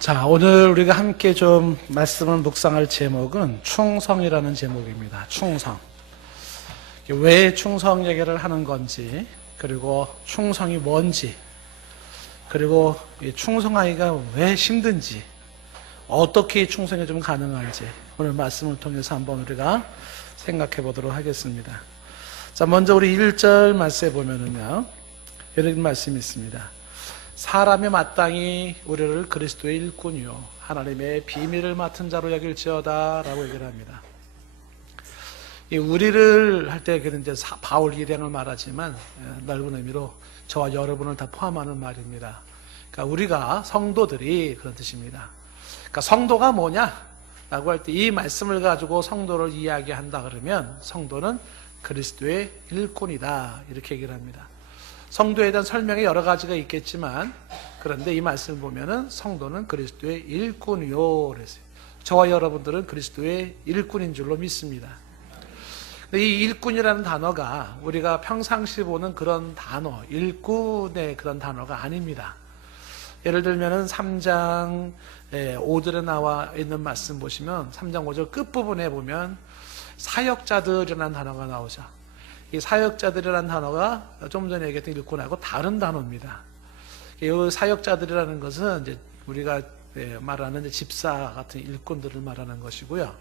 자, 오늘 우리가 함께 좀 말씀을 묵상할 제목은 충성이라는 제목입니다. 충성. 왜 충성 얘기를 하는 건지, 그리고 충성이 뭔지, 그리고 이 충성하기가 왜 힘든지, 어떻게 충성이 좀 가능한지 오늘 말씀을 통해서 한번 우리가 생각해 보도록 하겠습니다. 자, 먼저 우리 1절 말씀에 보면은요, 이런 말씀이 있습니다. 사람이 마땅히 우리를 그리스도의 일꾼이요 하나님의 비밀을 맡은 자로 여길지어다 라고 얘기를 합니다. 이 우리를 할 때 이제 바울 일행을 말하지만 넓은 의미로 저와 여러분을 다 포함하는 말입니다. 그러니까 우리가 성도들이 그런 뜻입니다. 그러니까 성도가 뭐냐 라고 할 때 이 말씀을 가지고 성도를 이야기한다 그러면 성도는 그리스도의 일꾼이다 이렇게 얘기를 합니다. 성도에 대한 설명이 여러 가지가 있겠지만, 그런데 이 말씀을 보면은 성도는 그리스도의 일꾼이요 그랬어요. 저와 여러분들은 그리스도의 일꾼인 줄로 믿습니다. 근데 이 일꾼이라는 단어가 우리가 평상시 보는 그런 단어, 일꾼의 그런 단어가 아닙니다. 예를 들면은 3장 5절에 나와 있는 말씀 보시면 3장 5절 끝부분에 보면 사역자들이라는 단어가 나오죠. 이 사역자들이라는 단어가 좀 전에 얘기했던 일꾼하고 다른 단어입니다. 이 사역자들이라는 것은 이제 우리가 말하는 집사 같은 일꾼들을 말하는 것이고요.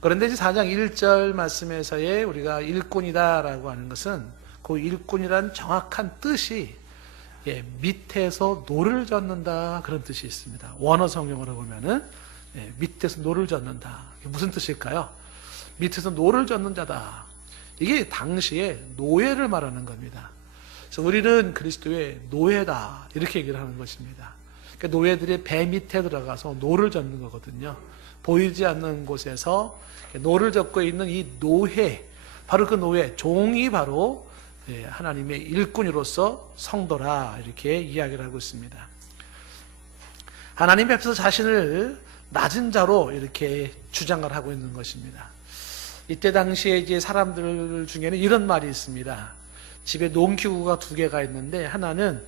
그런데 이제 4장 1절 말씀에서의 우리가 일꾼이다라고 하는 것은 그 일꾼이란 정확한 뜻이 밑에서 노를 젓는다 그런 뜻이 있습니다. 원어 성경으로 보면은 밑에서 노를 젓는다. 이게 무슨 뜻일까요? 밑에서 노를 젓는 자다. 이게 당시에 노예를 말하는 겁니다. 그래서 우리는 그리스도의 노예다 이렇게 얘기를 하는 것입니다. 그러니까 노예들이 배 밑에 들어가서 노를 젓는 거거든요. 보이지 않는 곳에서 노를 젓고 있는 이 노예, 바로 그 노예, 종이 바로 하나님의 일꾼으로서 성도라 이렇게 이야기를 하고 있습니다. 하나님 앞에서 자신을 낮은 자로 이렇게 주장을 하고 있는 것입니다. 이때 당시에 이제 사람들 중에는 이런 말이 있습니다. 집에 농기구가 2개가 있는데 하나는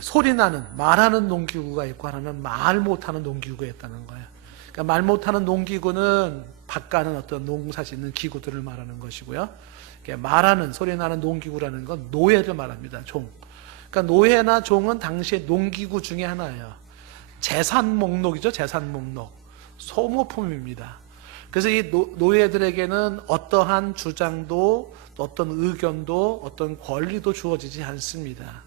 소리 나는 말하는 농기구가 있고 하나는 말 못하는 농기구가 있다는 거예요. 그러니까 말 못하는 농기구는 바까는 어떤 농사 짓는 기구들을 말하는 것이고요. 그러니까 말하는 소리 나는 농기구라는 건 노예를 말합니다. 종. 그러니까 노예나 종은 당시의 농기구 중에 하나예요. 재산 목록이죠. 재산 목록. 소모품입니다. 그래서 이 노예들에게는 어떠한 주장도 어떤 의견도 어떤 권리도 주어지지 않습니다.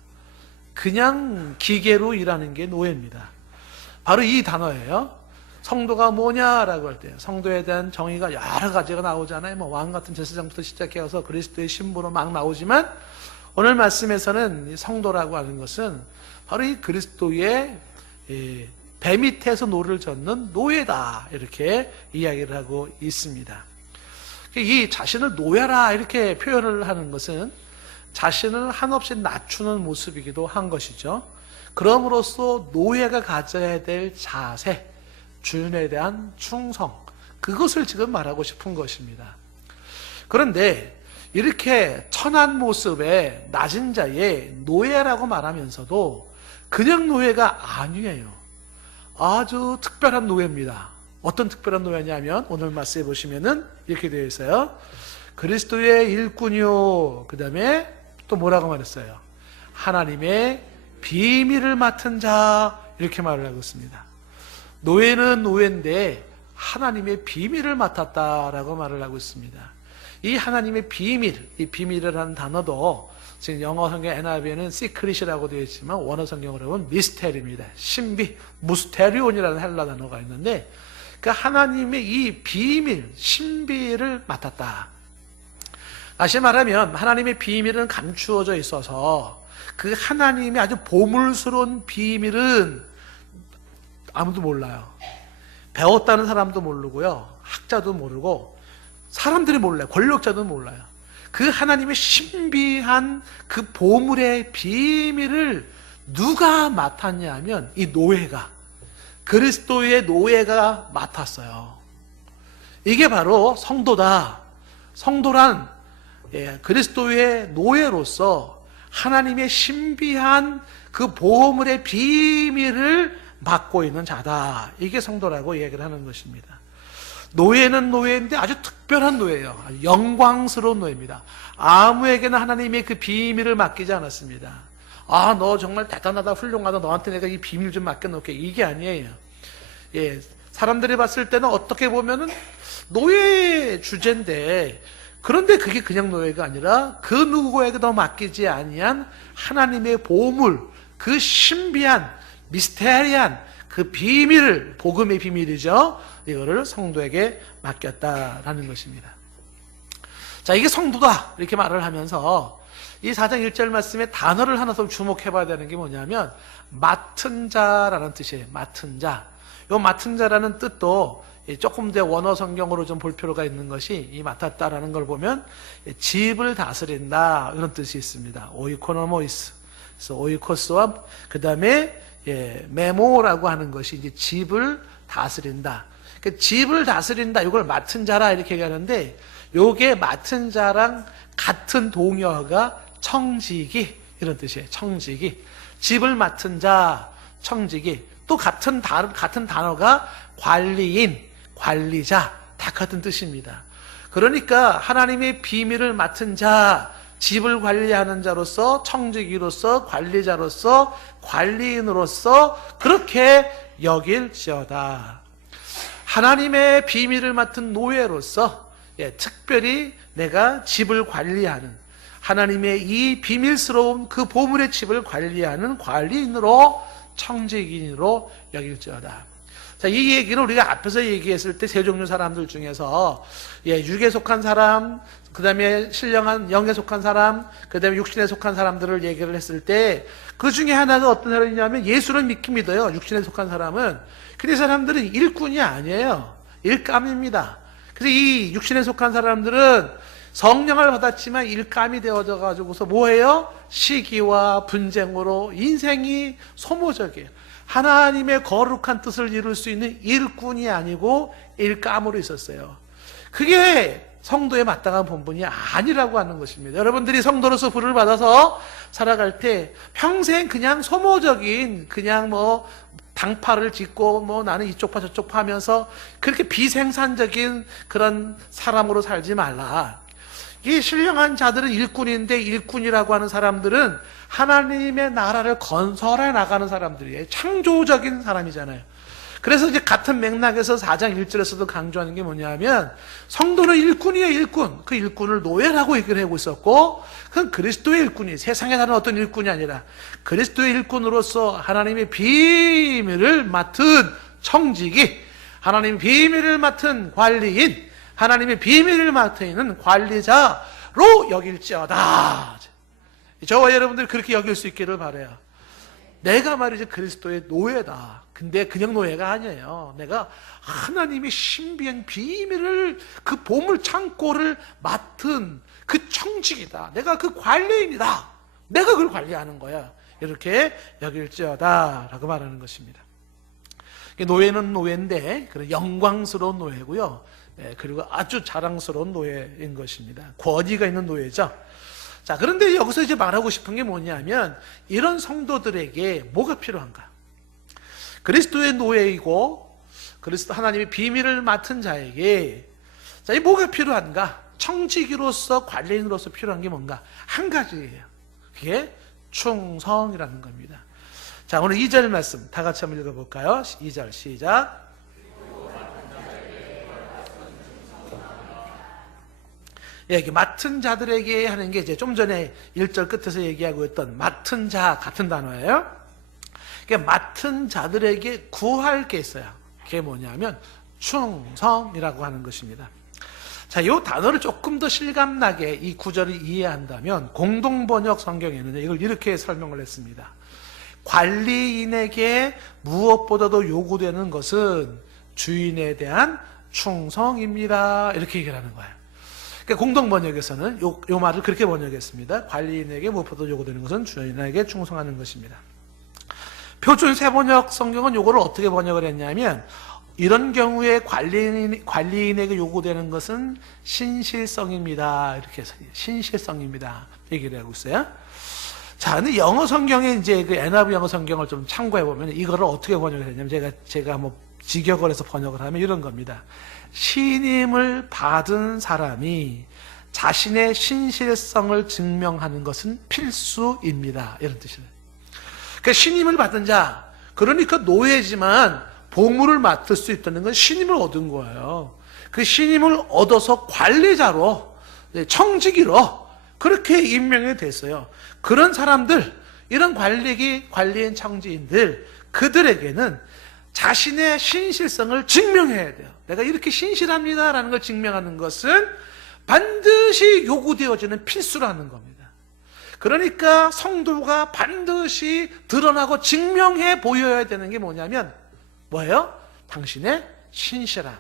그냥 기계로 일하는 게 노예입니다. 바로 이 단어예요. 성도가 뭐냐라고 할 때 성도에 대한 정의가 여러 가지가 나오잖아요. 뭐 왕 같은 제사장부터 시작해서 그리스도의 신부로 막 나오지만 오늘 말씀에서는 이 성도라고 하는 것은 바로 이 그리스도의 배 밑에서 노를 젓는 노예다 이렇게 이야기를 하고 있습니다. 이 자신을 노예라 이렇게 표현을 하는 것은 자신을 한없이 낮추는 모습이기도 한 것이죠. 그럼으로써 노예가 가져야 될 자세, 주인에 대한 충성, 그것을 지금 말하고 싶은 것입니다. 그런데 이렇게 천한 모습의 낮은 자의 노예라고 말하면서도 그냥 노예가 아니에요. 아주 특별한 노예입니다. 어떤 특별한 노예냐면 오늘 말씀해 보시면은 이렇게 되어 있어요. 그리스도의 일꾼이요. 그 다음에 또 뭐라고 말했어요? 하나님의 비밀을 맡은 자 이렇게 말을 하고 있습니다. 노예는 노예인데 하나님의 비밀을 맡았다라고 말을 하고 있습니다. 이 하나님의 비밀, 이 비밀이라는 단어도 지금 영어 성경 NIV에는 시크릿이라고 되어 있지만 원어 성경으로 보면 미스테리입니다. 신비, 무스테리온이라는 헬라 단어가 있는데 그 하나님의 이 비밀, 신비를 맡았다. 다시 말하면 하나님의 비밀은 감추어져 있어서 그 하나님의 아주 보물스러운 비밀은 아무도 몰라요. 배웠다는 사람도 모르고요. 학자도 모르고 사람들이 몰라요. 권력자도 몰라요. 그 하나님의 신비한 그 보물의 비밀을 누가 맡았냐 하면 이 노예가, 그리스도의 노예가 맡았어요. 이게 바로 성도다. 성도란 그리스도의 노예로서 하나님의 신비한 그 보물의 비밀을 맡고 있는 자다. 이게 성도라고 얘기를 하는 것입니다. 노예는 노예인데 아주 특별한 노예예요. 영광스러운 노예입니다. 아무에게나 하나님의 그 비밀을 맡기지 않았습니다. 아, 너 정말 대단하다, 훌륭하다, 너한테 내가 이 비밀 좀 맡겨놓게. 이게 아니에요. 예, 사람들이 봤을 때는 어떻게 보면은 노예의 주제인데, 그런데 그게 그냥 노예가 아니라 그 누구에게도 맡기지 아니한 하나님의 보물, 그 신비한 미스테리한 그 비밀을, 복음의 비밀이죠. 이거를 성도에게 맡겼다라는 것입니다. 자, 이게 성도다 이렇게 말을 하면서 이 4장 1절 말씀에 단어를 하나 더 주목해 봐야 되는 게 뭐냐면 맡은 자라는 뜻이에요. 맡은 자. 이 맡은 자라는 뜻도 조금 더 원어 성경으로 좀 볼 필요가 있는 것이, 이 맡았다라는 걸 보면 집을 다스린다 이런 뜻이 있습니다. 오이코노모이스. 그래서 오이코스와 그 다음에 메모라고 하는 것이 이제 집을 다스린다. 그러니까 집을 다스린다. 이걸 맡은 자라 이렇게 얘기하는데, 요게 맡은 자랑 같은 동의어가 청지기 이런 뜻이에요. 청지기. 집을 맡은 자, 청지기. 또 같은 단어가 관리인, 관리자, 다 같은 뜻입니다. 그러니까 하나님의 비밀을 맡은 자, 집을 관리하는 자로서, 청지기로서, 관리자로서, 관리인으로서 그렇게 여길지어다. 하나님의 비밀을 맡은 노예로서 특별히 내가 집을 관리하는, 하나님의 이 비밀스러운 그 보물의 집을 관리하는 관리인으로, 청지기인으로 여길지어다. 자, 이 얘기는 우리가 앞에서 얘기했을 때 세 종류 사람들 중에서 육에 속한 사람, 그 다음에 신령한 영에 속한 사람, 그 다음에 육신에 속한 사람들을 얘기를 했을 때 그 중에 하나가 어떤 사람이냐면 예수를 믿어요. 육신에 속한 사람은. 근데 이 사람들은 일꾼이 아니에요. 일감입니다. 그래서 이 육신에 속한 사람들은 성령을 받았지만 일감이 되어져 가지고서 뭐예요? 시기와 분쟁으로 인생이 소모적이에요. 하나님의 거룩한 뜻을 이룰 수 있는 일꾼이 아니고 일감으로 있었어요. 그게 성도의 마땅한 본분이 아니라고 하는 것입니다. 여러분들이 성도로서 부름을 받아서 살아갈 때 평생 그냥 소모적인, 그냥 뭐 당파를 짓고 뭐 나는 이쪽 파 저쪽 파 하면서 그렇게 비생산적인 그런 사람으로 살지 말라. 이 신령한 자들은 일꾼인데, 일꾼이라고 하는 사람들은 하나님의 나라를 건설해 나가는 사람들이에요. 창조적인 사람이잖아요. 그래서 이제 같은 맥락에서 4장 1절에서도 강조하는 게 뭐냐면, 성도는 일꾼이에요, 일꾼. 그 일꾼을 노예라고 얘기를 하고 있었고, 그건 그리스도의 일꾼이, 세상에 사는 어떤 일꾼이 아니라 그리스도의 일꾼으로서 하나님의 비밀을 맡은 청지기, 하나님의 비밀을 맡은 관리인, 하나님의 비밀을 맡아 있는 관리자로 여길지어다. 저와 여러분들 그렇게 여길 수 있기를 바라요. 내가 말이죠, 그리스도의 노예다. 근데 그냥 노예가 아니에요. 내가 하나님의 신비한 비밀을, 그 보물 창고를 맡은 그 청직이다. 내가 그 관리인이다. 내가 그걸 관리하는 거야. 이렇게 여길지어다 라고 말하는 것입니다. 노예는 노예인데 그런 영광스러운 노예고요. 그리고 아주 자랑스러운 노예인 것입니다. 권위가 있는 노예죠. 자, 그런데 여기서 이제 말하고 싶은 게 뭐냐면, 이런 성도들에게 뭐가 필요한가? 그리스도의 노예이고 그리스도 하나님의 비밀을 맡은 자에게 자, 이 뭐가 필요한가? 청지기로서, 관리인으로서 필요한 게 뭔가? 한 가지예요. 그게 충성이라는 겁니다. 자, 오늘 2절 말씀 다 같이 한번 읽어볼까요? 2절 시작. 이렇게 맡은 자들에게 하는 게 이제 좀 전에 1절 끝에서 얘기하고 있던 맡은 자 같은 단어예요. 그러니까 맡은 자들에게 구할 게 있어요. 그게 뭐냐면 충성이라고 하는 것입니다. 자, 이 단어를 조금 더 실감나게 이 구절을 이해한다면 공동번역 성경에는 이걸 이렇게 설명을 했습니다. 관리인에게 무엇보다도 요구되는 것은 주인에 대한 충성입니다. 이렇게 얘기를 하는 거예요. 그러니까 공동번역에서는 요 말을 그렇게 번역했습니다. 관리인에게 무엇보다 요구되는 것은 주인에게 충성하는 것입니다. 표준 세번역 성경은 요거를 어떻게 번역을 했냐면, 이런 경우에 관리인에게 요구되는 것은 신실성입니다. 이렇게 해서 신실성입니다. 얘기를 하고 있어요. 자, 근데 영어 성경에 이제 그 NIV 영어 성경을 좀 참고해 보면 이거를 어떻게 번역을 했냐면 제가 뭐 직역을 해서 번역을 하면 이런 겁니다. 신임을 받은 사람이 자신의 신실성을 증명하는 것은 필수입니다. 이런 뜻이에요. 그러니까 신임을 받은 자, 그러니까 노예지만 보물을 맡을 수 있다는 건 신임을 얻은 거예요. 그 신임을 얻어서 관리자로, 청지기로 그렇게 임명이 됐어요. 그런 사람들, 이런 관리인 청지인들, 그들에게는 자신의 신실성을 증명해야 돼요. 내가 이렇게 신실합니다라는 걸 증명하는 것은 반드시 요구되어지는 필수라는 겁니다. 그러니까 성도가 반드시 드러나고 증명해 보여야 되는 게 뭐냐면 뭐예요? 당신의 신실함.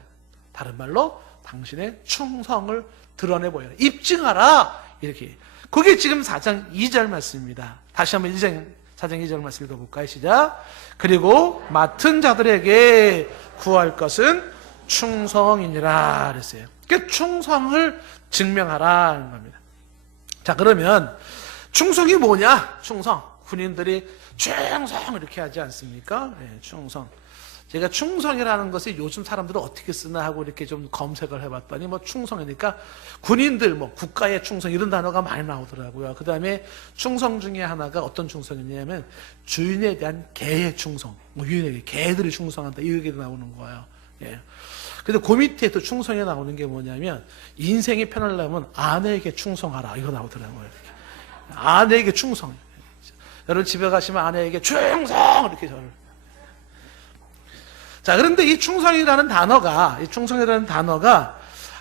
다른 말로 당신의 충성을 드러내 보여라. 입증하라. 이렇게. 그게 지금 4장 2절 말씀입니다. 다시 한번 4장 2절 말씀 읽어볼까요? 시작. 그리고 맡은 자들에게 구할 것은 충성이니라 그랬어요. 그러니까 충성을 증명하라는 겁니다. 자, 그러면 충성이 뭐냐? 충성. 군인들이 충성 이렇게 하지 않습니까? 네, 충성. 제가 충성이라는 것을 요즘 사람들은 어떻게 쓰나 하고 이렇게 좀 검색을 해봤더니 뭐 충성이니까 군인들 뭐 국가의 충성 이런 단어가 많이 나오더라고요. 그 다음에 충성 중에 하나가 어떤 충성이냐면 주인에 대한 개의 충성. 뭐 유인에게 개들이 충성한다 이렇게 나오는 거예요. 예. 근데 그 밑에 또 충성이 나오는 게 뭐냐면 인생이 편하려면 아내에게 충성하라 이거 나오더라고요. 이렇게. 아내에게 충성. 여러분 집에 가시면 아내에게 충성 이렇게 저를. 자, 그런데 이 충성이라는 단어가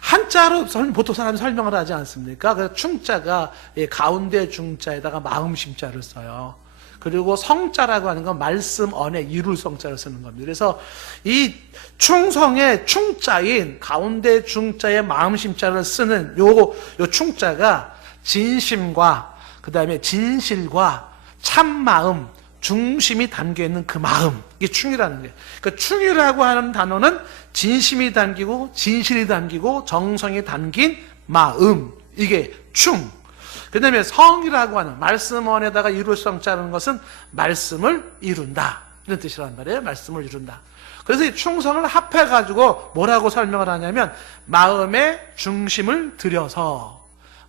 한자로 보통 사람이 설명을 하지 않습니까? 그래서 충자가 가운데 중자에다가 마음심자를 써요. 그리고 성자라고 하는 건 말씀 언에 이룰 성자를 쓰는 겁니다. 그래서 이 충성의 충자인 가운데 중자의 마음심자를 쓰는 요 충자가 진심과 그 다음에 진실과 참마음, 중심이 담겨있는 그 마음, 이게 충이라는 거예요. 그러니까 충이라고 하는 단어는 진심이 담기고 진실이 담기고 정성이 담긴 마음, 이게 충. 그 다음에 성이라고 하는 말씀원에다가 이룰 성자라는 것은 말씀을 이룬다 이런 뜻이란 말이에요. 말씀을 이룬다. 그래서 이 충성을 합해가지고 뭐라고 설명을 하냐면 마음의 중심을 들여서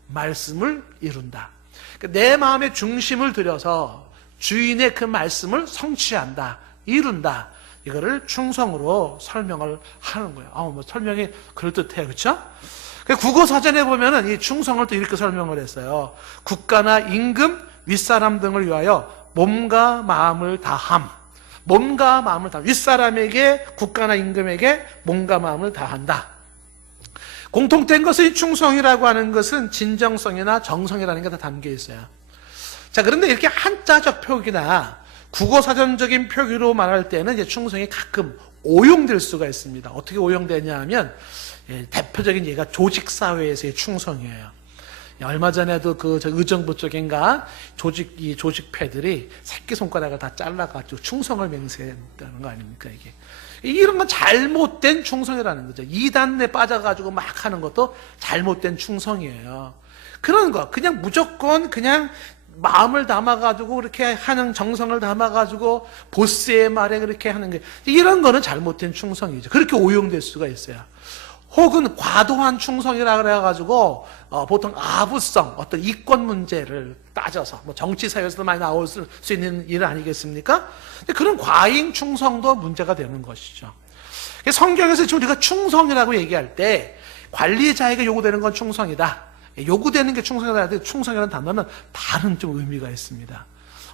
말씀을 이룬다. 그러니까 내 마음의 중심을 들여서 주인의 그 말씀을 성취한다, 이룬다. 이거를 충성으로 설명을 하는 거예요. 뭐 설명이 그럴듯해요, 그렇죠? 국어사전에 보면은 이 충성을 또 이렇게 설명을 했어요. 국가나 임금, 윗사람 등을 위하여 몸과 마음을 다함. 몸과 마음을 다. 윗사람에게, 국가나 임금에게 몸과 마음을 다한다. 공통된 것은 이 충성이라고 하는 것은 진정성이나 정성이라는 게 다 담겨 있어요. 자, 그런데 이렇게 한자적 표기나 국어사전적인 표기로 말할 때는 이제 충성이 가끔 오용될 수가 있습니다. 어떻게 오용되냐 하면, 대표적인 예가 조직사회에서의 충성이에요. 얼마 전에도 의정부 쪽인가 조직패들이 새끼손가락을 다 잘라가지고 충성을 맹세했다는 거 아닙니까, 이게. 이런 건 잘못된 충성이라는 거죠. 이단에 빠져가지고 막 하는 것도 잘못된 충성이에요. 그런 거, 그냥 무조건 그냥 마음을 담아가지고 그렇게 하는 정성을 담아가지고 보스의 말에 그렇게 하는 게 이런 거는 잘못된 충성이죠. 그렇게 오용될 수가 있어요. 혹은 과도한 충성이라 그래가지고 보통 아부성 어떤 이권 문제를 따져서 뭐 정치 사회에서도 많이 나올 수 있는 일 아니겠습니까? 근데 그런 과잉 충성도 문제가 되는 것이죠. 성경에서 지금 우리가 충성이라고 얘기할 때 관리자에게 요구되는 건 충성이다. 요구되는 게 충성이다 하는데 충성이라는 단어는 다른 좀 의미가 있습니다.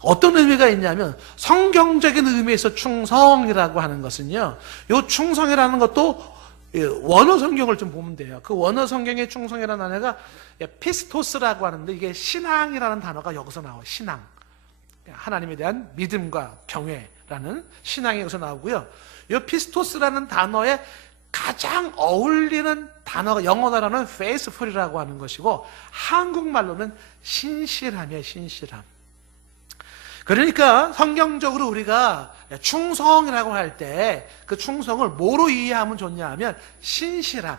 어떤 의미가 있냐면 성경적인 의미에서 충성이라고 하는 것은요, 요 충성이라는 것도 원어 성경을 좀 보면 돼요. 그 원어 성경의 충성이라는 단어가 피스토스라고 하는데 이게 신앙이라는 단어가 여기서 나와요. 신앙. 하나님에 대한 믿음과 경외라는 신앙이 여기서 나오고요. 이 피스토스라는 단어에 가장 어울리는 단어가 영어 단어는 faithful이라고 하는 것이고 한국말로는 신실함이에요. 신실함. 그러니까 성경적으로 우리가 충성이라고 할 때 그 충성을 뭐로 이해하면 좋냐 하면 신실함,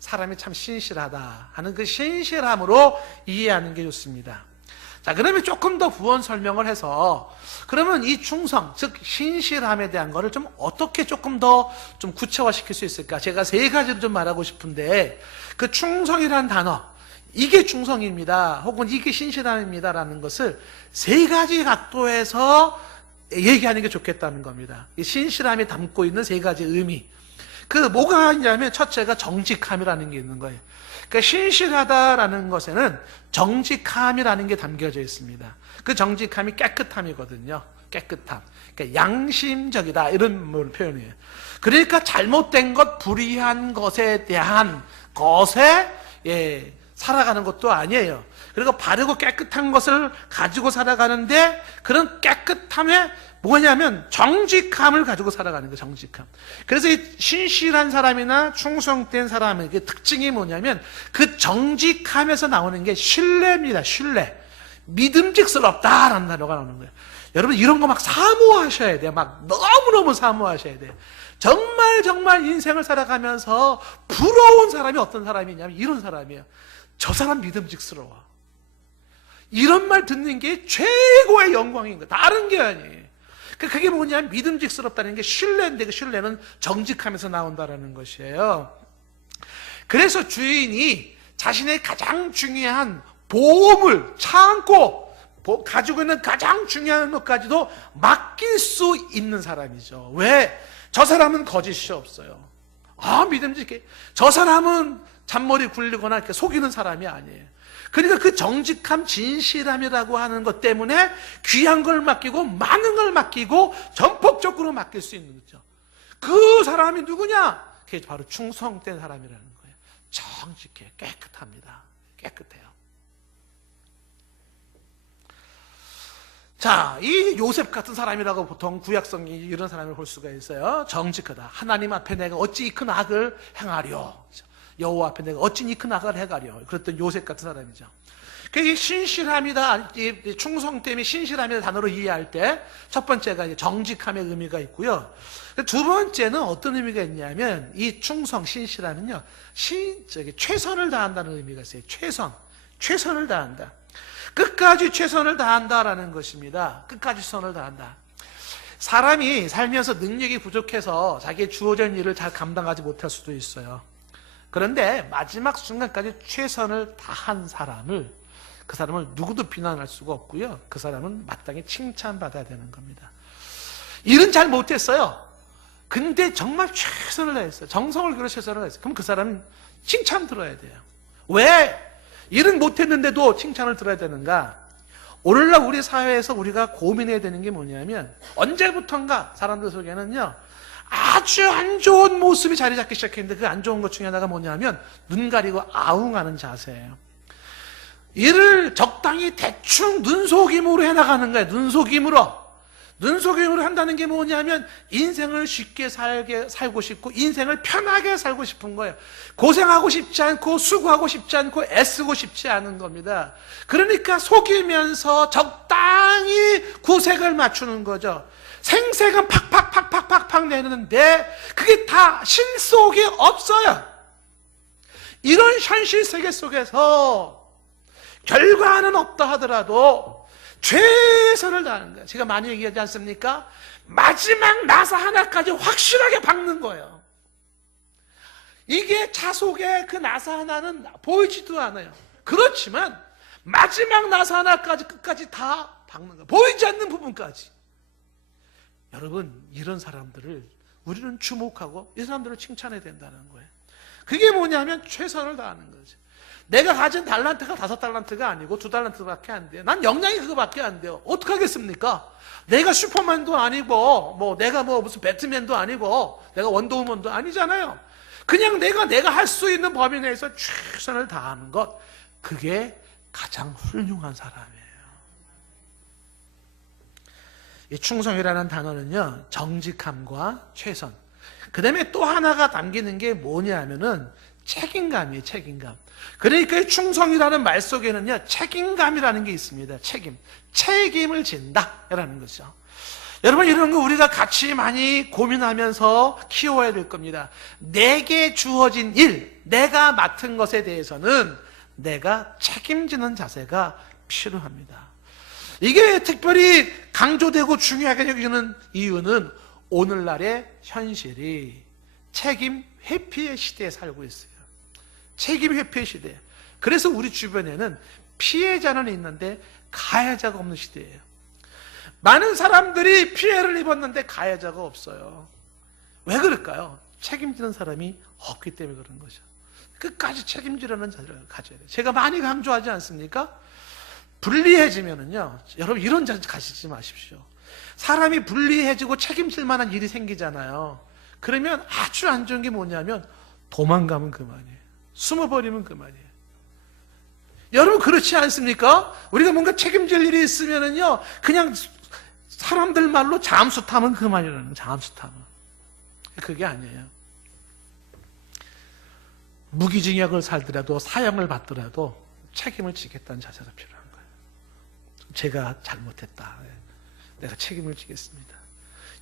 사람이 참 신실하다 하는 그 신실함으로 이해하는 게 좋습니다. 자, 그러면 조금 더 부연 설명을 해서 그러면 이 충성, 즉 신실함에 대한 거를 좀 어떻게 조금 더 좀 구체화시킬 수 있을까? 제가 세 가지를 좀 말하고 싶은데 그 충성이라는 단어, 이게 충성입니다. 혹은 이게 신실함입니다라는 것을 세 가지 각도에서 얘기하는 게 좋겠다는 겁니다. 이 신실함이 담고 있는 세 가지 의미. 그 뭐가 있냐면 첫째가 정직함이라는 게 있는 거예요. 그러니까 신실하다라는 것에는 정직함이라는 게 담겨져 있습니다. 그 정직함이 깨끗함이거든요. 깨끗함. 그러니까 양심적이다 이런 표현이에요. 그러니까 잘못된 것, 불의한 것에 대한 것에 살아가는 것도 아니에요. 그리고 바르고 깨끗한 것을 가지고 살아가는데 그런 깨끗함에 뭐냐면 정직함을 가지고 살아가는 거예요. 정직함. 그래서 이 신실한 사람이나 충성된 사람의 그 특징이 뭐냐면 그 정직함에서 나오는 게 신뢰입니다. 신뢰. 믿음직스럽다라는 단어가 나오는 거예요. 여러분 이런 거 막 사모하셔야 돼요. 막 너무너무 사모하셔야 돼요. 정말 인생을 살아가면서 부러운 사람이 어떤 사람이냐면 이런 사람이에요. 저 사람 믿음직스러워. 이런 말 듣는 게 최고의 영광인 거예요. 다른 게 아니에요. 그게 뭐냐면 믿음직스럽다는 게 신뢰인데 그 신뢰는 정직함에서 나온다는 것이에요. 그래서 주인이 자신의 가장 중요한 보험을 참고 가지고 있는 가장 중요한 것까지도 맡길 수 있는 사람이죠. 왜? 저 사람은 거짓이 없어요. 믿음직해. 저 사람은 잔머리 굴리거나 이렇게 속이는 사람이 아니에요. 그러니까 그 정직함, 진실함이라고 하는 것 때문에 귀한 걸 맡기고 많은 걸 맡기고 전폭적으로 맡길 수 있는 거죠. 그 사람이 누구냐? 그게 바로 충성된 사람이라는 거예요. 정직해, 깨끗합니다. 깨끗해요. 자, 이 요셉 같은 사람이라고 보통 구약성이 이런 사람을 볼 수가 있어요. 정직하다. 하나님 앞에 내가 어찌 이 큰 악을 행하려. 여호와 앞에 내가 어찌 이 큰 악을 행하려. 그랬던 요셉 같은 사람이죠. 그게 신실함이다, 충성됨이 신실함이라는 단어로 이해할 때 첫 번째가 이제 정직함의 의미가 있고요. 두 번째는 어떤 의미가 있냐면 이 충성, 신실함은요, 최선을 다한다는 의미가 있어요. 최선을 다한다. 끝까지 최선을 다한다라는 것입니다. 끝까지 최선을 다한다. 사람이 살면서 능력이 부족해서 자기의 주어진 일을 잘 감당하지 못할 수도 있어요. 그런데 마지막 순간까지 최선을 다한 사람을, 그 사람을 누구도 비난할 수가 없고요. 그 사람은 마땅히 칭찬받아야 되는 겁니다. 일은 잘 못했어요. 근데 정말 최선을 다했어요. 정성을 들여 최선을 다했어요. 그럼 그 사람은 칭찬 들어야 돼요. 왜? 일은 못했는데도 칭찬을 들어야 되는가? 오늘날 우리 사회에서 우리가 고민해야 되는 게 뭐냐면 언제부턴가 사람들 속에는요, 아주 안 좋은 모습이 자리 잡기 시작했는데 그 안 좋은 것 중에 하나가 뭐냐면 눈 가리고 아웅하는 자세예요. 일을 적당히 대충 눈속임으로 해나가는 거예요. 눈속임으로 한다는 게 뭐냐면 인생을 쉽게 살고 싶고 인생을 편하게 살고 싶은 거예요. 고생하고 싶지 않고 수고하고 싶지 않고 애쓰고 싶지 않은 겁니다. 그러니까 속이면서 적당히 구색을 맞추는 거죠. 생색은 팍팍 내는데 그게 다 실속이 없어요. 이런 현실 세계 속에서 결과는 없다 하더라도 최선을 다하는 거예요. 제가 많이 얘기하지 않습니까? 마지막 나사 하나까지 확실하게 박는 거예요. 이게 자속의 그 나사 하나는 보이지도 않아요. 그렇지만 마지막 나사 하나까지 끝까지 다 박는 거예요. 보이지 않는 부분까지. 여러분, 이런 사람들을 우리는 주목하고 이 사람들을 칭찬해야 된다는 거예요. 그게 뭐냐면 최선을 다하는 거죠. 내가 가진 달란트가 5달란트가 아니고 2달란트밖에 안 돼요. 난 역량이 그거밖에 안 돼요. 어떡하겠습니까? 내가 슈퍼맨도 아니고 내가 무슨 배트맨도 아니고 내가 원더우먼도 아니잖아요. 그냥 내가 할 수 있는 범위 내에서 최선을 다하는 것, 그게 가장 훌륭한 사람이에요. 이 충성이라는 단어는요, 정직함과 최선, 그 다음에 또 하나가 담기는 게 뭐냐면은 책임감이에요. 책임감. 그러니까 이 충성이라는 말 속에는요, 책임감이라는 게 있습니다. 책임을 진다라는 거죠. 여러분, 이런 거 우리가 같이 많이 고민하면서 키워야 될 겁니다. 내게 주어진 일, 내가 맡은 것에 대해서는 내가 책임지는 자세가 필요합니다. 이게 특별히 강조되고 중요하게 여기는 이유는 오늘날의 현실이 책임 회피의 시대에 살고 있어요. 책임 회피의 시대. 그래서 우리 주변에는 피해자는 있는데 가해자가 없는 시대예요. 많은 사람들이 피해를 입었는데 가해자가 없어요. 왜 그럴까요? 책임지는 사람이 없기 때문에 그런 거죠. 끝까지 책임지려는 자세를 가져야 돼요. 제가 많이 강조하지 않습니까? 불리해지면은요, 여러분 이런 자세 가지지 마십시오. 사람이 불리해지고 책임질 만한 일이 생기잖아요. 그러면 아주 안 좋은 게 뭐냐면 도망가면 그만이에요. 숨어버리면 그만이에요. 여러분 그렇지 않습니까? 우리가 뭔가 책임질 일이 있으면은요, 그냥 사람들 말로 잠수 타면 그만이라는 거예요. 잠수 타면. 그게 아니에요. 무기징역을 살더라도 사형을 받더라도 책임을 지겠다는 자세가 필요한 거예요. 제가 잘못했다. 내가 책임을 지겠습니다.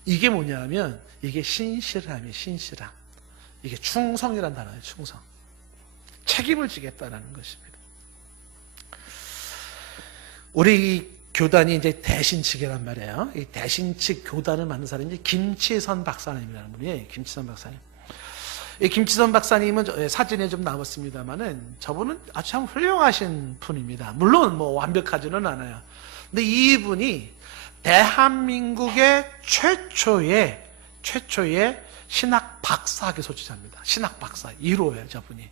이게 뭐냐면 이게 신실함이에요. 신실함. 이게 충성이란 단어예요. 충성. 책임을 지겠다는 것입니다. 우리 교단이 이제 대신측이란 말이에요. 이 대신측 교단을 만든 사람이 김치선 박사님이라는 분이에요. 김치선 박사님. 이 김치선 박사님은 사진에 좀 남았습니다만은 저분은 아주 참 훌륭하신 분입니다. 물론 뭐 완벽하지는 않아요. 근데 이분이 대한민국의 최초의 신학 박사학위 소지자입니다. 신학 박사 1호예요, 저분이.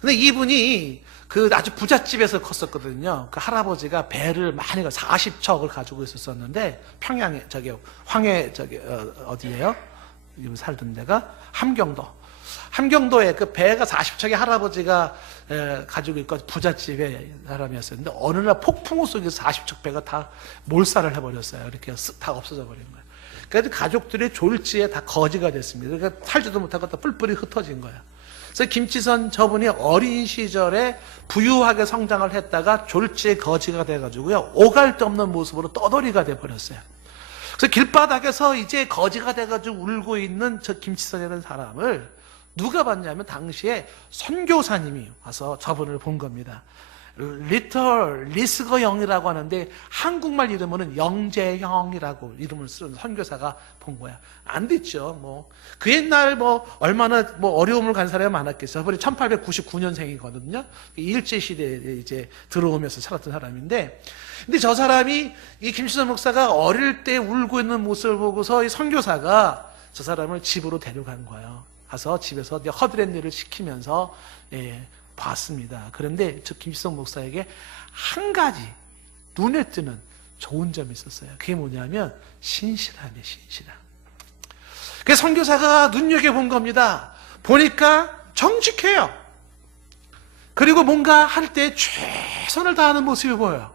근데 이분이 그 아주 부잣집에서 컸었거든요. 그 할아버지가 배를 많이 40척을 가지고 있었었는데 평양에 황해 어디예요? 살던 데가 함경도에 그 배가 40척의 할아버지가 가지고 있고 부잣집의 사람이었었는데 어느 날 폭풍우 속에서 40척 배가 다 몰살을 해버렸어요. 이렇게 다 없어져 버린 거예요. 그래서 가족들의 졸지에 다 거지가 됐습니다. 그러니까 살지도 못하고 다 뿔뿔이 흩어진 거예요. 그래서 김치선 저분이 어린 시절에 부유하게 성장을 했다가 졸지에 거지가 돼가지고요, 오갈 데 없는 모습으로 떠돌이가 돼버렸어요. 그래서 길바닥에서 이제 거지가 돼가지고 울고 있는 저 김치선이라는 사람을 누가 봤냐면 당시에 선교사님이 와서 저분을 본 겁니다. 리스거 영이라고 하는데 한국말 이름으로는 영재형이라고 이름을 쓰는 선교사가 본 거야. 안 됐죠. 뭐 그 옛날 뭐 얼마나 뭐 어려움을 간 사람이 많았겠어요. 저분이 1899년생이거든요. 일제 시대에 이제 들어오면서 살았던 사람인데, 근데 저 사람이 이 김치선 목사가 어릴 때 울고 있는 모습을 보고서 이 선교사가 저 사람을 집으로 데려간 거예요. 가서 집에서 허드렛 일을 시키면서 봤습니다. 그런데 저 김치선 목사에게 한 가지 눈에 띄는 좋은 점이 있었어요. 그게 뭐냐면 신실함이에요. 신실함. 그 선교사가 눈여겨본 겁니다. 보니까 정직해요. 그리고 뭔가 할 때 최선을 다하는 모습이 보여요.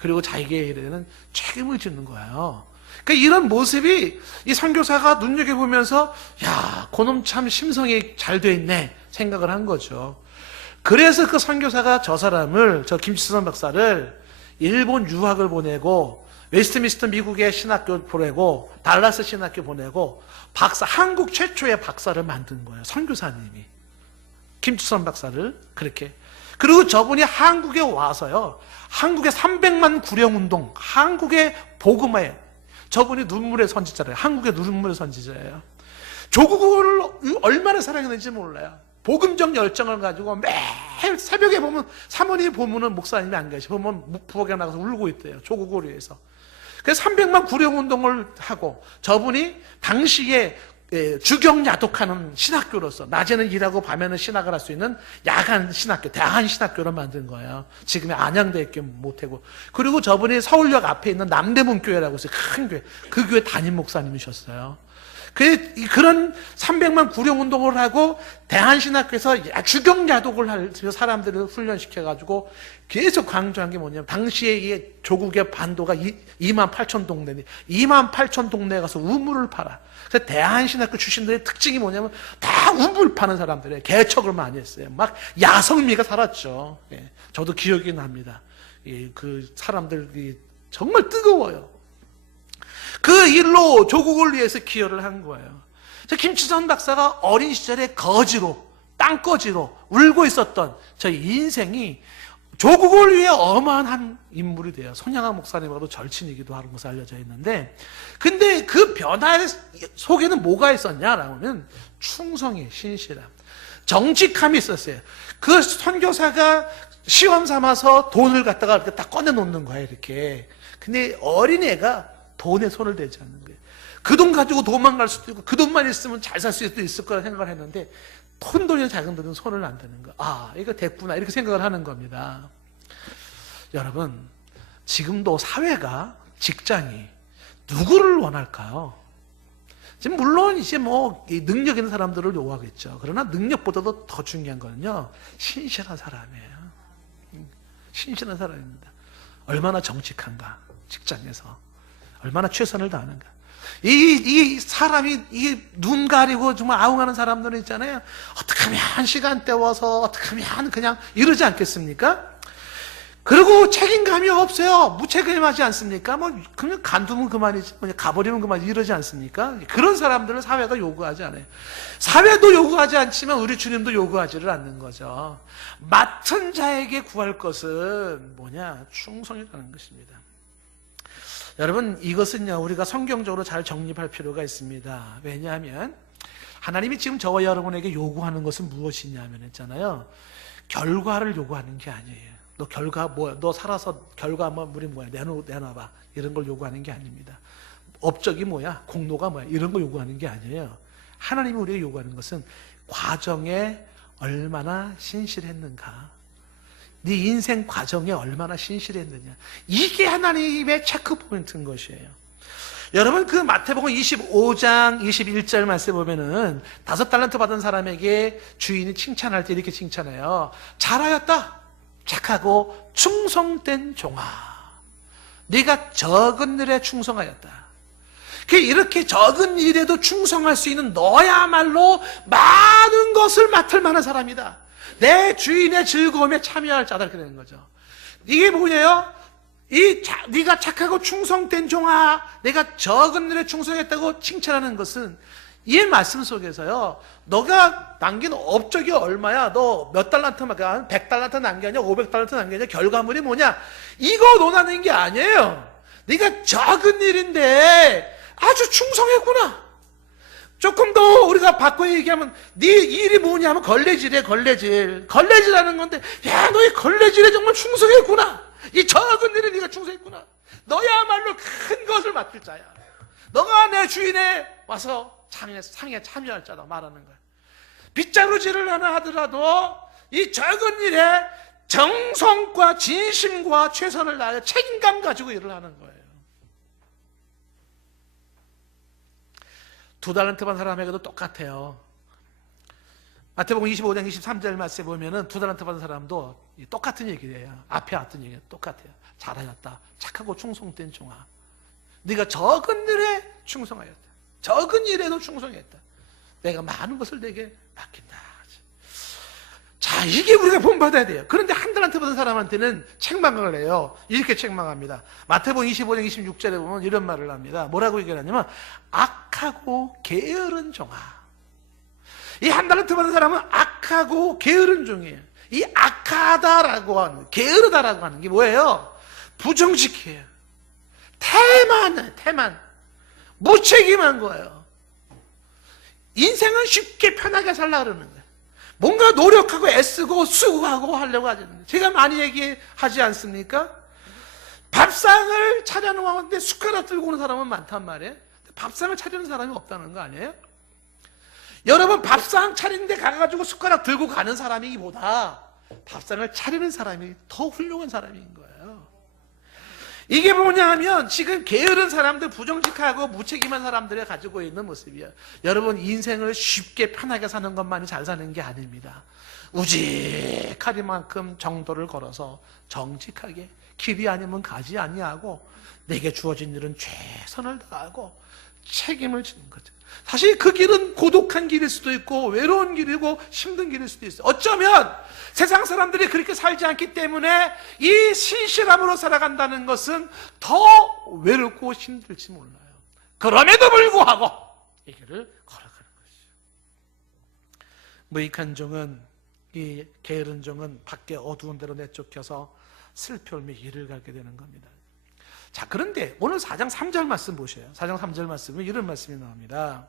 그리고 자기에게는 책임을 지는 거예요. 그러니까 이런 모습이 이 선교사가 눈여겨보면서 야, 그놈 참 심성이 잘 돼 있네 생각을 한 거죠. 그래서 그 선교사가 저 사람을, 저 김치선 박사를 일본 유학을 보내고 웨스트민스터 미국의 신학교 보내고 달라스 신학교 보내고 한국 최초의 박사를 만든 거예요. 선교사님이 김치선 박사를 그렇게. 그리고 저분이 한국에 와서요, 한국의 300만 구령운동, 한국의 복음화에, 저분이 눈물의 선지자래요. 한국의 눈물의 선지자예요. 조국을 얼마나 사랑했는지 몰라요. 복음적 열정을 가지고 매일 새벽에 보면 사모님 보면은 목사님이 안 계시, 보면 부엌에 나가서 울고 있대요. 조국을 위해서. 그래서 300만 구령운동을 하고, 저분이 당시에 주경야독하는 신학교로서 낮에는 일하고 밤에는 신학을 할 수 있는 야간 신학교, 대한 신학교를 만든 거예요. 지금의 안양대학교 못하고. 그리고 저분이 서울역 앞에 있는 남대문교회라고 해서 큰 교회, 그 교회 담임 목사님이셨어요. 그런 300만 구령운동을 하고 대한신학교에서 주경야독을 하면서 사람들을 훈련시켜가지고 계속 강조한 게 뭐냐면, 당시에 이 조국의 반도가 2만 8천 동네니 2만 8천 동네에 가서 우물을 팔아. 그래서 대한신학교 출신들의 특징이 뭐냐면 다 우물 파는 사람들이에요. 개척을 많이 했어요. 막 야성미가 살았죠. 예, 저도 기억이 납니다. 그 사람들이 정말 뜨거워요. 그 일로 조국을 위해서 기여를 한 거예요. 김치선 박사가 어린 시절에 거지로, 땅거지로 울고 있었던 저 인생이 조국을 위해 어마어마한 인물이 돼요. 손양학 목사님과도 절친이기도 하는 것으로 알려져 있는데, 근데 그 변화 속에는 뭐가 있었냐라고 하면 충성이, 신실함, 정직함이 있었어요. 그 선교사가 시험 삼아서 돈을 갖다가 이렇게 딱 꺼내놓는 거예요, 이렇게. 근데 어린애가 돈에 손을 대지 않는 거예요. 그 돈 가지고 도망갈 수도 있고, 그 돈만 있으면 잘 살 수도 있을 거라 생각을 했는데, 큰 돈이나 작은 돈은 손을 안 대는 거. 아, 이거 됐구나. 이렇게 생각을 하는 겁니다. 여러분, 지금도 사회가, 직장이 누구를 원할까요? 지금 물론 이제 뭐 능력 있는 사람들을 요구하겠죠. 그러나 능력보다도 더 중요한 거는요, 신실한 사람이에요. 신실한 사람입니다. 얼마나 정직한가, 직장에서 얼마나 최선을 다하는가. 이 사람이 눈 가리고 정말 아웅하는 사람들은 있잖아요. 어떻게 하면 시간 때워서 어떻게 하면 그냥 이러지 않겠습니까? 그리고 책임감이 없어요. 무책임하지 않습니까? 뭐 그냥 간두면 그만이지, 그냥 가버리면 그만이지, 이러지 않습니까? 그런 사람들을 사회가 요구하지 않아요. 사회도 요구하지 않지만 우리 주님도 요구하지를 않는 거죠. 맡은 자에게 구할 것은 뭐냐? 충성이라는 것입니다. 여러분, 이것은요, 우리가 성경적으로 잘 정립할 필요가 있습니다. 왜냐하면 하나님이 지금 저와 여러분에게 요구하는 것은 무엇이냐면 했잖아요, 결과를 요구하는 게 아니에요. 너 결과 뭐야? 너 살아서 결과 뭐 우리 뭐야? 내놔봐. 이런 걸 요구하는 게 아닙니다. 업적이 뭐야? 공로가 뭐야? 이런 걸 요구하는 게 아니에요. 하나님이 우리에게 요구하는 것은 과정에 얼마나 신실했는가, 네 인생 과정에 얼마나 신실했느냐, 이게 하나님의 체크포인트인 것이에요. 여러분, 그 마태복음 25장 21절 말씀 보면은 5달란트 받은 사람에게 주인이 칭찬할 때 이렇게 칭찬해요. 잘하였다, 착하고 충성된 종아, 네가 적은 일에 충성하였다. 이렇게 적은 일에도 충성할 수 있는 너야말로 많은 것을 맡을 만한 사람이다. 내 주인의 즐거움에 참여할 자다, 이렇게 되는 거죠. 이게 뭐예요? 네가 착하고 충성된 종아, 내가 적은 일에 충성했다고 칭찬하는 것은, 이 말씀 속에서요, 너가 남긴 업적이 얼마야? 너 몇 달란트만, 100달란트 남겼냐? 500달란트 남겼냐? 결과물이 뭐냐? 이거 논하는 게 아니에요. 네가 적은 일인데 아주 충성했구나. 조금 더 우리가 바꿔 얘기하면, 네 일이 뭐냐 하면 걸레질이야, 걸레질. 걸레질하는 건데, 야, 너희 걸레질에 정말 충성했구나. 이 적은 일에 네가 충성했구나. 너야말로 큰 것을 맡을 자야. 너가 내 주인에 와서 상에 참여할 자다 말하는 거야. 빗자루질을 하나 하더라도 이 적은 일에 정성과 진심과 최선을 다하여 책임감 가지고 일을 하는 거예요. 2달란트 받은 사람에게도 똑같아요. 마태복음 25장 23절 말씀에 보면은 2달란트 받은 사람도 똑같은 얘기예요. 앞에 왔던 얘기가 똑같아요. 잘하였다, 착하고 충성된 종아, 네가 적은 일에 충성하였다, 적은 일에도 충성했다, 내가 많은 것을 내게 맡긴다. 자, 이게 우리가 본받아야 돼요. 그런데 1달란트 받은 사람한테는 책망을 해요. 이렇게 책망합니다. 마태복음 25장 26절에 보면 이런 말을 합니다. 뭐라고 얘기하냐면, 악하고 게으른 종아. 이 1달란트 받은 사람은 악하고 게으른 종이에요. 이 악하다라고 하는, 게으르다라고 하는 게 뭐예요? 부정직해요. 태만. 무책임한 거예요. 인생은 쉽게 편하게 살려고 그러는 거예요. 뭔가 노력하고 애쓰고 수고하고 하려고 하지 않는 거예요. 제가 많이 얘기하지 않습니까? 밥상을 차려놓았는데 숟가락 들고 오는 사람은 많단 말이에요. 밥상을 차리는 사람이 없다는 거 아니에요? 여러분, 밥상 차리는데 가가지고 숟가락 들고 가는 사람이기보다 밥상을 차리는 사람이 더 훌륭한 사람인 거예요. 이게 뭐냐 하면, 지금 게으른 사람들, 부정직하고 무책임한 사람들이 가지고 있는 모습이에요. 여러분, 인생을 쉽게 편하게 사는 것만이 잘 사는 게 아닙니다. 우직하리만큼 정도를 걸어서 정직하게, 길이 아니면 가지 아니하고 내게 주어진 일은 최선을 다하고 책임을 지는 거죠. 사실 그 길은 고독한 길일 수도 있고 외로운 길이고 힘든 길일 수도 있어요. 어쩌면 세상 사람들이 그렇게 살지 않기 때문에 이 신실함으로 살아간다는 것은 더 외롭고 힘들지 몰라요. 그럼에도 불구하고 이 길을 걸어가는 것이죠. 무익한 종은 이 게으른 종은 밖에 어두운 데로 내쫓겨서 슬피 울며 이를 갈게 되는 겁니다. 자, 그런데 오늘 4장 3절 말씀 보세요. 4장 3절 말씀은 이런 말씀이 나옵니다.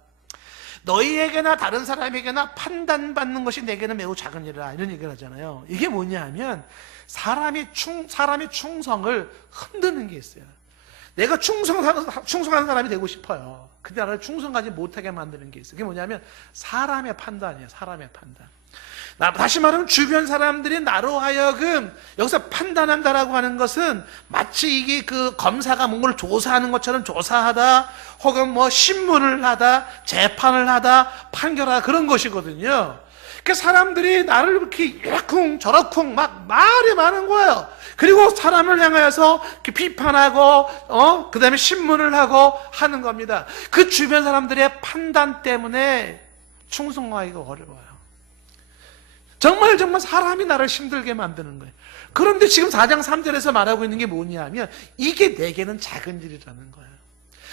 너희에게나 다른 사람에게나 판단받는 것이 내게는 매우 작은 일이라, 이런 얘기를 하잖아요. 이게 뭐냐 하면 사람의 충성을 흔드는 게 있어요. 내가 충성하는 사람이 되고 싶어요. 근데 나를 충성하지 못하게 만드는 게 있어요. 그게 뭐냐면 사람의 판단이에요. 사람의 판단. 다시 말하면 주변 사람들이 나로 하여금, 여기서 판단한다라고 하는 것은 마치 이게 그 검사가 뭔가를 조사하는 것처럼 조사하다, 혹은 뭐 신문을 하다, 재판을 하다, 판결하다, 그런 것이거든요. 그 사람들이 나를 이렇게 이러쿵 저러쿵 막 말이 많은 거예요. 그리고 사람을 향하여서 비판하고, 그 다음에 신문을 하고 하는 겁니다. 그 주변 사람들의 판단 때문에 충성하기가 어려워요. 정말 사람이 나를 힘들게 만드는 거예요. 그런데 지금 4장 3절에서 말하고 있는 게 뭐냐면 이게 내게는 작은 일이라는 거예요.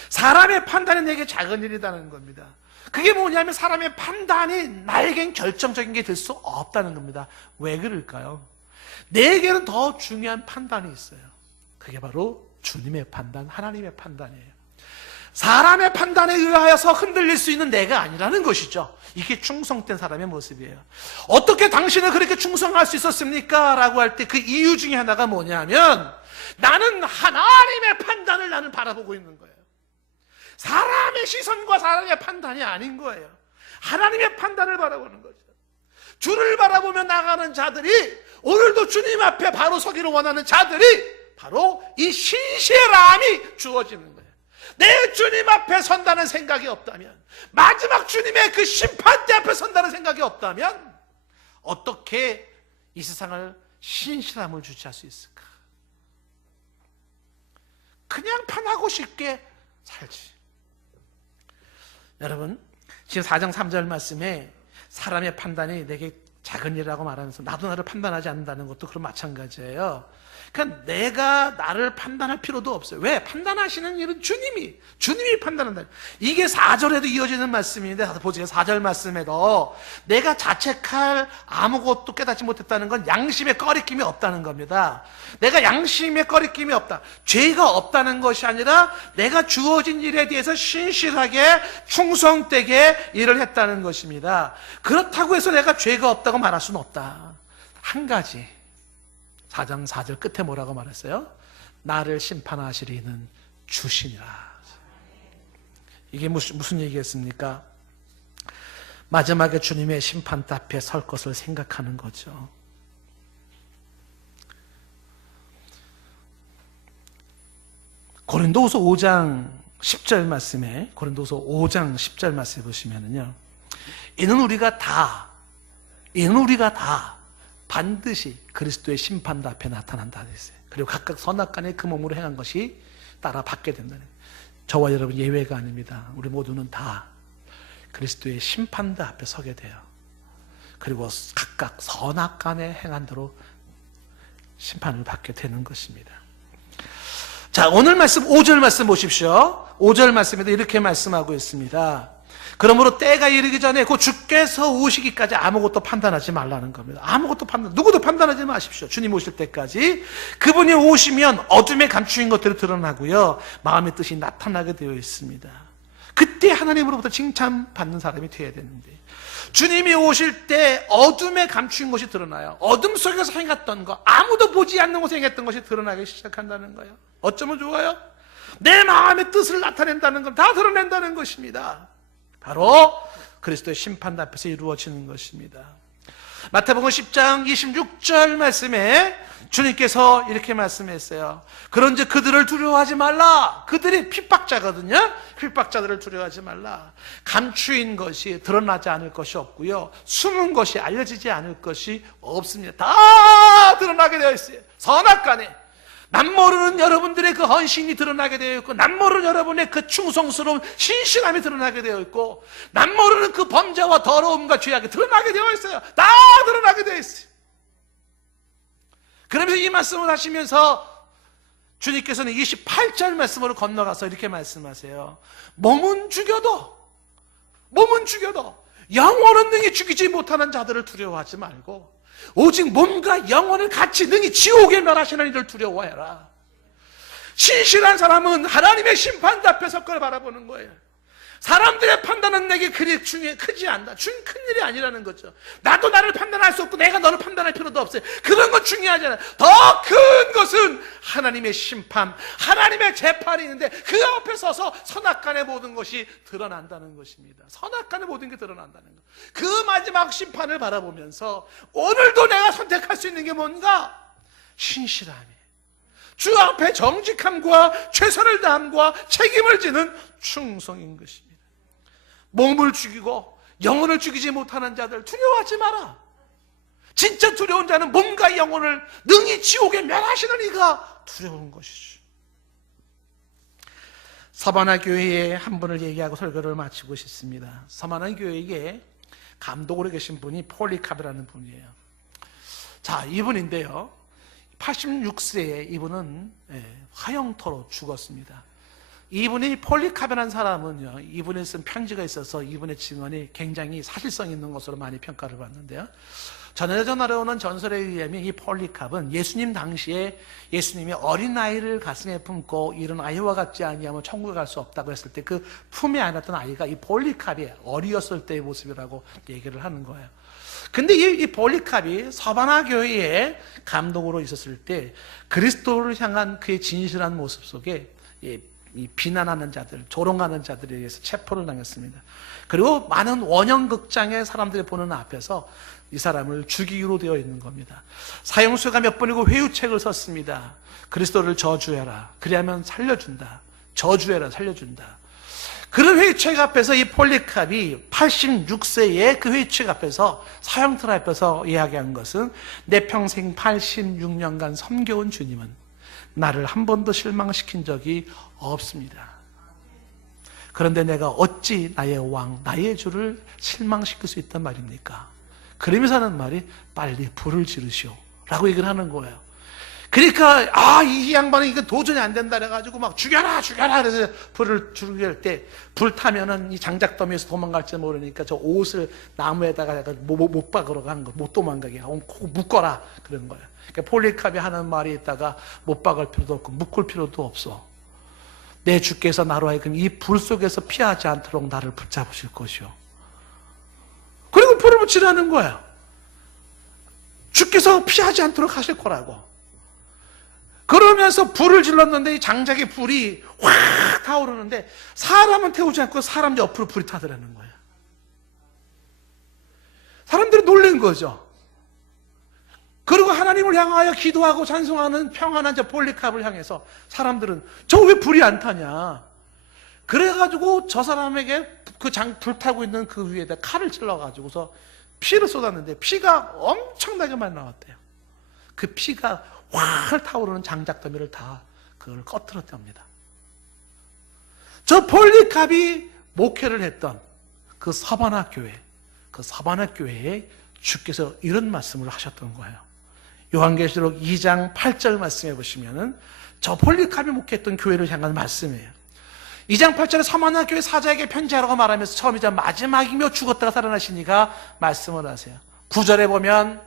사람의 판단이 내게 작은 일이라는 겁니다. 그게 뭐냐면 사람의 판단이 나에겐 결정적인 게 될 수 없다는 겁니다. 왜 그럴까요? 내게는 더 중요한 판단이 있어요. 그게 바로 주님의 판단, 하나님의 판단이에요. 사람의 판단에 의하여서 흔들릴 수 있는 내가 아니라는 것이죠. 이게 충성된 사람의 모습이에요. 어떻게 당신은 그렇게 충성할 수 있었습니까? 라고 할 때 그 이유 중에 하나가 뭐냐면 나는 하나님의 판단을 나는 바라보고 있는 거예요. 사람의 시선과 사람의 판단이 아닌 거예요. 하나님의 판단을 바라보는 거죠. 주를 바라보며 나가는 자들이, 오늘도 주님 앞에 바로 서기를 원하는 자들이 바로 이 신실함이 주어지는 거예요. 내 주님 앞에 선다는 생각이 없다면, 마지막 주님의 그 심판대 앞에 선다는 생각이 없다면 어떻게 이 세상을 신실함을 주체할 수 있을까? 그냥 편하고 쉽게 살지. 여러분, 지금 4장 3절 말씀에 사람의 판단이 내게 작은 일이라고 말하면서 나도 나를 판단하지 않는다는 것도 그런 마찬가지예요. 그러니까 내가 나를 판단할 필요도 없어요. 왜? 판단하시는 일은 주님이 판단한다. 이게 4절에도 이어지는 말씀인데, 보세요. 4절 말씀에도 내가 자책할 아무것도 깨닫지 못했다는 건 양심의 꺼리낌이 없다는 겁니다. 내가 양심의 꺼리낌이 없다. 죄가 없다는 것이 아니라 내가 주어진 일에 대해서 신실하게 충성되게 일을 했다는 것입니다. 그렇다고 해서 내가 죄가 없다고 말할 수는 없다. 한 가지, 4장 4절 끝에 뭐라고 말했어요? 나를 심판하시리는 주시니라. 이게 무슨 얘기겠습니까? 마지막에 주님의 심판대 앞에 설 것을 생각하는 거죠. 고린도후서 5장 10절 말씀에, 고린도후서 5장 10절 말씀에 보시면은요, 이는 우리가 다 반드시 그리스도의 심판대 앞에 나타난다 했어요. 그리고 각각 선악간에 그 몸으로 행한 것이 따라 받게 된다는 거예요. 저와 여러분 예외가 아닙니다. 우리 모두는 다 그리스도의 심판대 앞에 서게 돼요. 그리고 각각 선악간에 행한 대로 심판을 받게 되는 것입니다. 자, 오늘 말씀 5절 말씀 보십시오. 5절 말씀에도 이렇게 말씀하고 있습니다. 그러므로 때가 이르기 전에 그 주께서 오시기까지 아무것도 판단하지 말라는 겁니다. 누구도 판단하지 마십시오. 주님 오실 때까지. 그분이 오시면 어둠에 감추인 것들이 드러나고요, 마음의 뜻이 나타나게 되어 있습니다. 그때 하나님으로부터 칭찬받는 사람이 되어야 되는데, 주님이 오실 때 어둠에 감추인 것이 드러나요. 어둠 속에서 행했던 거, 아무도 보지 않는 곳에 행했던 것이 드러나기 시작한다는 거예요. 어쩌면 좋아요? 내 마음의 뜻을 나타낸다는 걸 다 드러낸다는 것입니다. 바로 그리스도의 심판 앞에서 이루어지는 것입니다. 마태복음 10장 26절 말씀에 주님께서 이렇게 말씀했어요. 그런즉 그들을 두려워하지 말라. 그들이 핍박자거든요. 핍박자들을 두려워하지 말라. 감추인 것이 드러나지 않을 것이 없고요, 숨은 것이 알려지지 않을 것이 없습니다. 다 드러나게 되어 있어요. 선악간에 남모르는 여러분들의 그 헌신이 드러나게 되어 있고, 남모르는 여러분의 그 충성스러운 신실함이 드러나게 되어 있고, 남모르는 그 범죄와 더러움과 죄악이 드러나게 되어 있어요. 다 드러나게 되어 있어요. 그러면서 이 말씀을 하시면서 주님께서는 28절 말씀으로 건너가서 이렇게 말씀하세요. 몸은 죽여도 영혼은 능히 죽이지 못하는 자들을 두려워하지 말고 오직 몸과 영혼을 같이 능히 지옥에 멸하시는 이를 두려워해라. 신실한 사람은 하나님의 심판 앞에서 그걸 바라보는 거예요. 사람들의 판단은 내게 그리 크지 않다. 큰 일이 아니라는 거죠. 나도 나를 판단할 수 없고 내가 너를 판단할 필요도 없어요. 그런 건 중요하지 않아요. 더 큰 것은 하나님의 심판, 하나님의 재판이 있는데 그 앞에 서서 선악간의 모든 것이 드러난다는 것입니다. 선악간의 모든 게 드러난다는 것. 그 마지막 심판을 바라보면서 오늘도 내가 선택할 수 있는 게 뭔가? 신실함이에요. 주 앞에 정직함과 최선을 다함과 책임을 지는 충성인 것입니다. 몸을 죽이고 영혼을 죽이지 못하는 자들 두려워하지 마라. 진짜 두려운 자는 몸과 영혼을 능히 지옥에 멸하시는 이가 두려운 것이죠. 서바나 교회에 한 분을 얘기하고 설교를 마치고 싶습니다. 서바나 교회에 감독으로 계신 분이 폴리카베라는 분이에요. 자, 이분인데요, 86세에 이분은 화형토로 죽었습니다. 이분이 폴리카베라는 사람은요, 이분이 쓴 편지가 있어서 이분의 증언이 굉장히 사실성 있는 것으로 많이 평가를 받는데요, 전해져 나오는 전설에 의하면 이 폴리캅은 예수님 당시에 예수님이 어린아이를 가슴에 품고 이런 아이와 같지 아니하면 천국에 갈 수 없다고 했을 때 그 품에 안았던 아이가 이 폴리캅이 어리었을 때의 모습이라고 얘기를 하는 거예요. 근데 이 폴리캅이 서바나 교회에 감독으로 있었을 때 그리스도를 향한 그의 진실한 모습 속에 이 비난하는 자들, 조롱하는 자들에 의해서 체포를 당했습니다. 그리고 많은 원형극장의 사람들이 보는 앞에서 이 사람을 죽이기로 되어 있는 겁니다. 사형수가 몇 번이고 회유책을 썼습니다. 그리스도를 저주해라, 그리하면 살려준다. 저주해라, 살려준다. 그런 회유책 앞에서 이 폴리캅이 86세에 그 회유책 앞에서 사형틀 앞에서 이야기한 것은 내 평생 86년간 섬겨온 주님은 나를 한 번도 실망시킨 적이 없습니다. 그런데 내가 어찌 나의 왕, 나의 주를 실망시킬 수 있단 말입니까? 그러면서 하는 말이 빨리 불을 지르시오 라고 얘기를 하는 거예요. 그러니까 이 양반은 이거 도저히 안 된다 그래가지고 막 죽여라 그래서 불을 지르게 때 불 타면은 이 장작더미에서 도망갈지 모르니까 저 옷을 나무에다가 못 박으러 간 거, 못 도망가게 하고 묶어라 그런 거예요. 그러니까 폴리캅이 하는 말이 있다가 못 박을 필요도 없고 묶을 필요도 없어. 내 주께서 나로 하여금 이 불 속에서 피하지 않도록 나를 붙잡으실 것이요. 그리고 불을 붙이라는 거야. 주께서 피하지 않도록 하실 거라고. 그러면서 불을 질렀는데 이 장작의 불이 확 타오르는데 사람은 태우지 않고 사람 옆으로 불이 타더라는 거야. 사람들이 놀란 거죠. 그리고 하나님을 향하여 기도하고 찬송하는 평안한 저 폴리캅을 향해서 사람들은 저 왜 불이 안 타냐. 그래가지고 저 사람에게 그 불타고 있는 그 위에다 칼을 찔러가지고서 피를 쏟았는데 피가 엄청나게 많이 나왔대요. 그 피가 확 타오르는 장작더미를 다 그걸 꺼트렸답니다. 저 폴리캅이 목회를 했던 그 서바나 교회, 그 서바나 교회에 주께서 이런 말씀을 하셨던 거예요. 요한계시록 2장 8절 말씀해 보시면은 저 폴리캅이 목회했던 교회를 향한 말씀이에요. 2장 8절에 서바나 교회 사자에게 편지하라고 말하면서 처음이자 마지막이며 죽었다가 살아나시니가 말씀을 하세요. 9절에 보면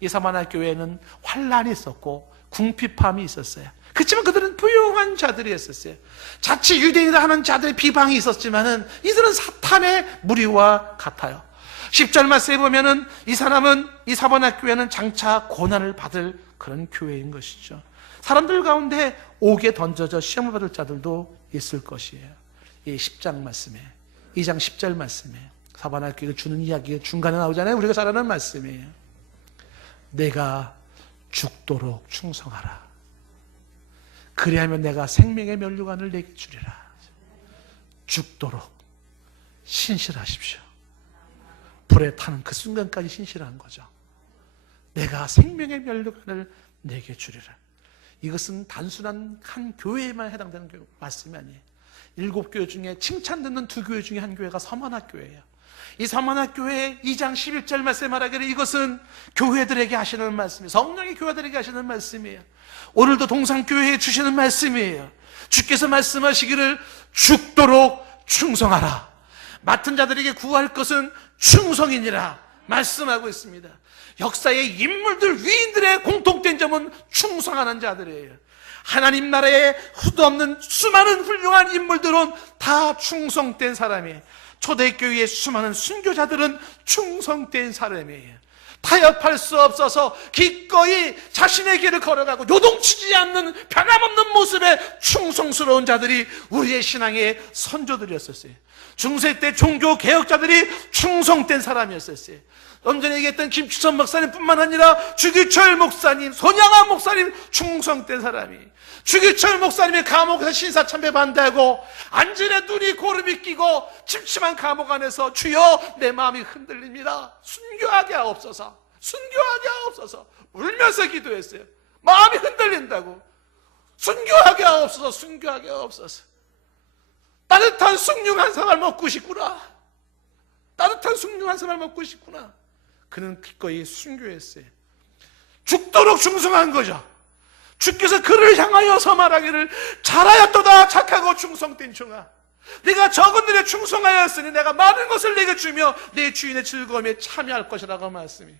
이 서바나 교회는 환란이 있었고 궁핍함이 있었어요. 그렇지만 그들은 부유한 자들이었어요. 자칫 유대인이라 하는 자들의 비방이 있었지만은 이들은 사탄의 무리와 같아요. 10절 말씀에 보면은 이 사람은, 이 서바나 교회는 장차 고난을 받을 그런 교회인 것이죠. 사람들 가운데 옥에 던져져 시험을 받을 자들도 있을 것이에요. 이 10장 말씀에, 2장 10절 말씀에 서바나 교회가 주는 이야기가 중간에 나오잖아요. 우리가 잘 아는 말씀이에요. 내가 죽도록 충성하라. 그리하면 내가 생명의 면류관을 내게 주리라. 죽도록 신실하십시오. 불에 타는 그 순간까지 신실한 거죠. 내가 생명의 면류관을 내게 주리라. 이것은 단순한 한 교회에만 해당되는 말씀이 아니에요. 7교회 중에 칭찬 듣는 2교회 중에 한 교회가 서바나 교회예요. 이 서바나 교회 2장 11절 말씀에 말하기를 이것은 교회들에게 하시는 말씀이에요. 성령이 교회들에게 하시는 말씀이에요. 오늘도 동산교회에 주시는 말씀이에요. 주께서 말씀하시기를 죽도록 충성하라. 맡은 자들에게 구할 것은 충성이니라. 말씀하고 있습니다. 역사의 인물들, 위인들의 공통된 점은 충성하는 자들이에요. 하나님 나라에 후도 없는 수많은 훌륭한 인물들은 다 충성된 사람이에요. 초대교회의 수많은 순교자들은 충성된 사람이에요. 타협할 수 없어서 기꺼이 자신의 길을 걸어가고 요동치지 않는 변함없는 모습의 충성스러운 자들이 우리의 신앙의 선조들이었었어요. 중세 때 종교 개혁자들이 충성된 사람이었었어요. 좀 전에 얘기했던 김추선 목사님 뿐만 아니라 주기철 목사님, 손양아 목사님 충성된 사람이, 주기철 목사님이 감옥에서 신사참배 반대하고 안전에 눈이 고름이 끼고 침침한 감옥 안에서 주여 내 마음이 흔들립니다, 순교하게 하옵소서, 순교하게 하옵소서 울면서 기도했어요. 마음이 흔들린다고. 순교하게 하옵소서, 순교하게 하옵소서. 따뜻한 숭늉한 생활 먹고 싶구나, 따뜻한 숭늉한 생활 먹고 싶구나. 그는 기꺼이 순교했어요. 죽도록 충성한 거죠. 주께서 그를 향하여서 말하기를 잘하였도다 착하고 충성된 종아, 네가 적은 일에 충성하였으니 내가 많은 것을 네게 주며 내 주인의 즐거움에 참여할 것이라고 말씀해요.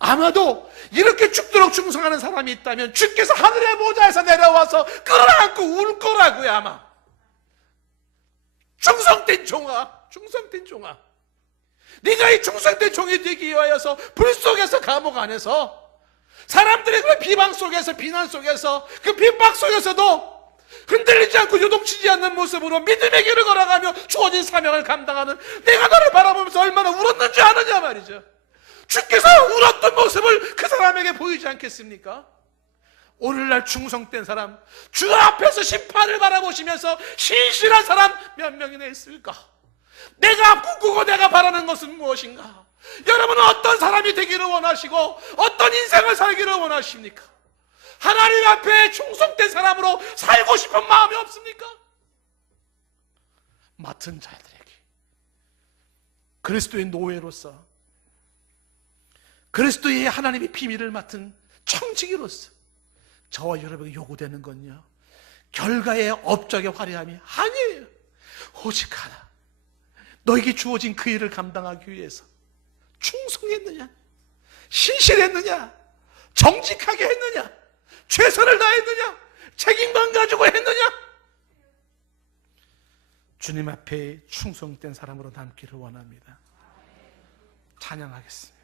아마도 이렇게 죽도록 충성하는 사람이 있다면 주께서 하늘의 보좌에서 내려와서 끌어안고 울 거라고요. 아마 충성된 종아, 충성된 종아, 네가 이 충성된 종이 되기 위하여서 불 속에서 감옥 안에서 사람들의 그 비방 속에서, 비난 속에서, 그 핍박 속에서도 흔들리지 않고 요동치지 않는 모습으로 믿음의 길을 걸어가며 주어진 사명을 감당하는 내가 너를 바라보면서 얼마나 울었는지 아느냐 말이죠. 주께서 울었던 모습을 그 사람에게 보이지 않겠습니까? 오늘날 충성된 사람, 주 앞에서 심판을 바라보시면서 신실한 사람 몇 명이나 있을까? 내가 꿈꾸고 내가 바라는 것은 무엇인가? 여러분은 어떤 사람이 되기를 원하시고 어떤 인생을 살기를 원하십니까? 하나님 앞에 충성된 사람으로 살고 싶은 마음이 없습니까? 맡은 자들에게 그리스도의 노예로서, 그리스도의 하나님의 비밀을 맡은 청지기로서 저와 여러분에게 요구되는 건요, 결과의 업적의 화려함이 아니에요. 오직 하나, 너에게 주어진 그 일을 감당하기 위해서 충성했느냐, 신실했느냐, 정직하게 했느냐, 최선을 다했느냐, 책임감 가지고 했느냐. 주님 앞에 충성된 사람으로 남기를 원합니다. 찬양하겠습니다.